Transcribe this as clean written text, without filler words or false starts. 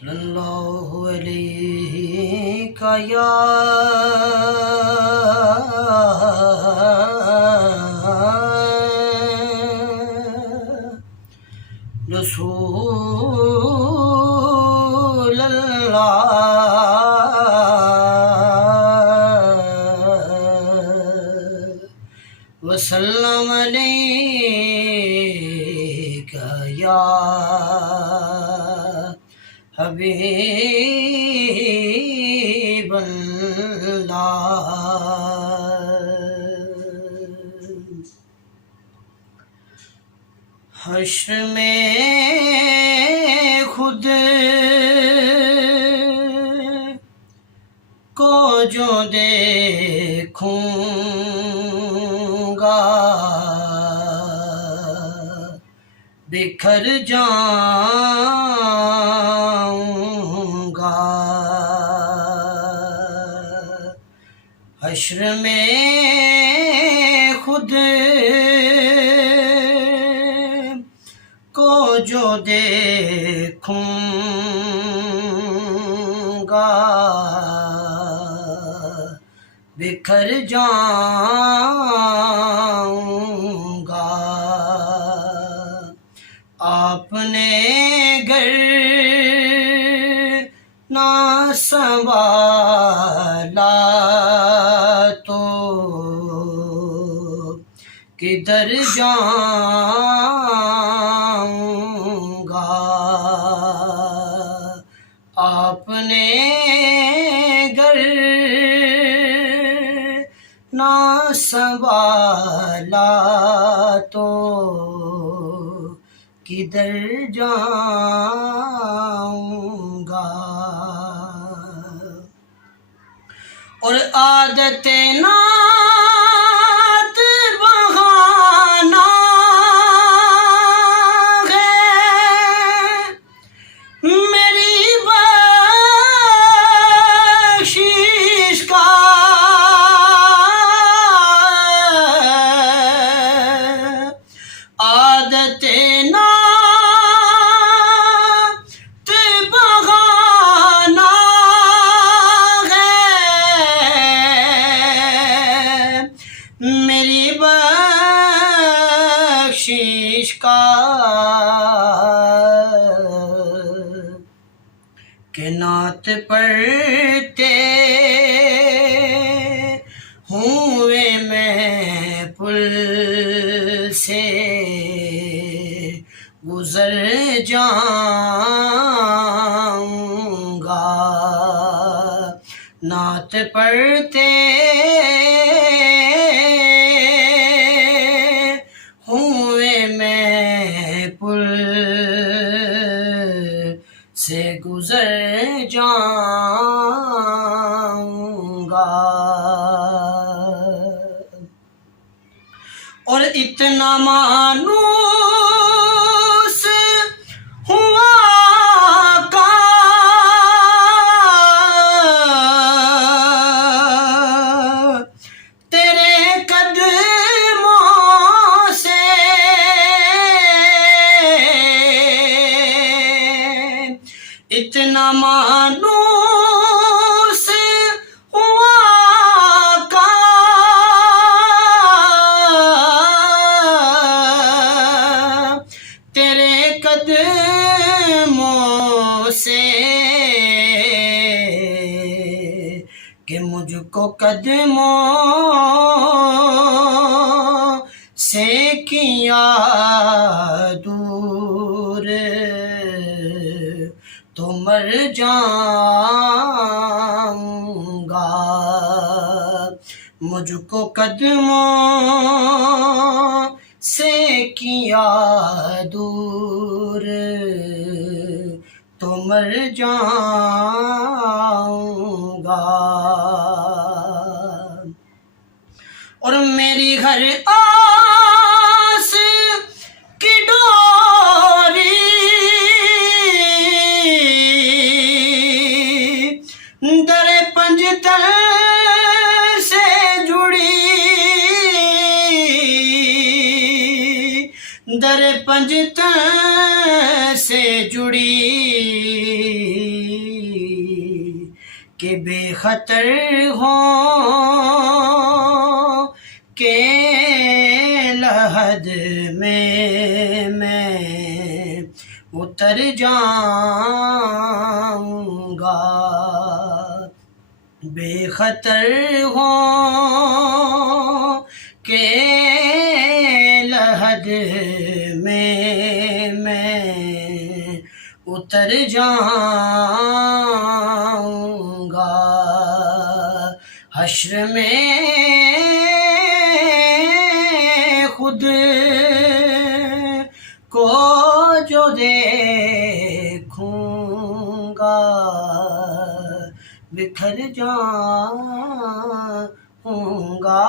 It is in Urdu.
صلی اللہ علیہ یا رسول اللہ وسلم علیک یا حبیب اللہ۔ حشر میں خود کو جو دیکھوں گا بکھر جاؤں گا۔ حشر میں خود کو جو دیکھوں گا بکھر جاؤں گا۔ آپ نے گر نہ سنبھالا تو کدھر جاؤں گا۔ آپ نے گر نہ سنبھالا تو کدھر جاؤں گا۔ اور عادت نعت بہانا ہے میری بخشش کا۔ عادت میری بخشش کا کہ نعت پڑھتے ہوئے میں پل سے گزر جاؤں گا۔ نعت پڑھتے پل سے گزر جاؤں گا۔ اور اتنا مانوس ہوا کا تیرے قدموں سے اتنا مانوس ہوا کا تیرے قدموں سے کہ مجھ کو قدموں سے کیا دور تو مر جاؤں گا۔ مجھ کو قدموں سے کیا دور تو مر جاؤں گا۔ اور میری ہر آس کی ڈوری در پنجتن سے جڑی در پنجتن سے جڑی کہ بے خطر ہوں کہ لحد میں اتر جاؤں گا، بے خطر ہوں کہ لحد میں اتر جاؤں گا، حشر میں خود کو جو دیکھوں گا، بکھر جاؤں گا۔